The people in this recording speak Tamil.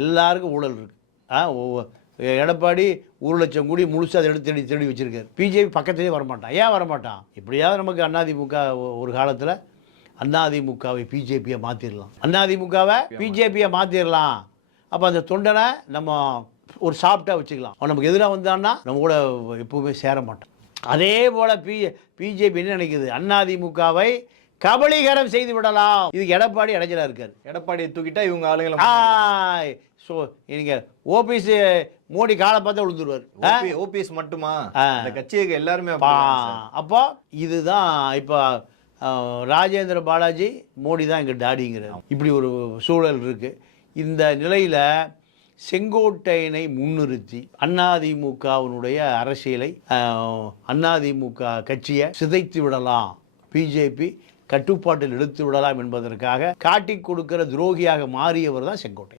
எல்லாருக்கும் ஊழல் இருக்குது. எடப்பாடி 1,00,000 கோடி முழுசாக அதை எடுத்து தேடி தேடி வச்சுருக்காரு. பிஜேபி பக்கத்துலேயே வரமாட்டான். ஏன் வரமாட்டான்? இப்படியாவது நமக்கு அதிமுக ஒரு காலத்தில் அதிமுகவை பிஜேபியை மாற்றிடலாம், அதிமுகவை பிஜேபியை மாற்றிடலாம். அப்போ அந்த தொண்டனை நம்ம ஒரு சாஃப்டாக வச்சுக்கலாம். அவன் நமக்கு எதிராக வந்தான்னா நம்ம கூட எப்பவுமே சேர மாட்டான். அதே போல் பிஜேபி என்ன நினைக்குது? அதிமுகவை கபலீகரம் செய்து விடலாம். இதுக்கு எடப்பாடி இடைஞ்சலாக இருக்கார். எடப்பாடியை தூக்கிட்டா இவங்க ஆளுங்களை ஸோ நீங்கள் ஓபிஎஸ் மோடி காலை பார்த்தா விழுந்துருவார். ஓபிஎஸ் மட்டுமா? அந்த கட்சிக்கு எல்லாருமே. அப்போ இதுதான் இப்போ ராஜேந்திர பாலாஜி மோடி தான் எங்கள் டாடிங்கிற இப்படி ஒரு சூழல் இருக்குது. இந்த நிலையில் செங்கோட்டையனை முன்னிறுத்தி அதிமுகவினுடைய அரசியலை அதிமுக கட்சியை சிதைத்து விடலாம், பிஜேபி கட்டுப்பாட்டில் எடுத்து விடலாம் என்பதற்காக காட்டிக் கொடுக்கிற துரோகியாக மாறியவர் தான் செங்கோட்டை.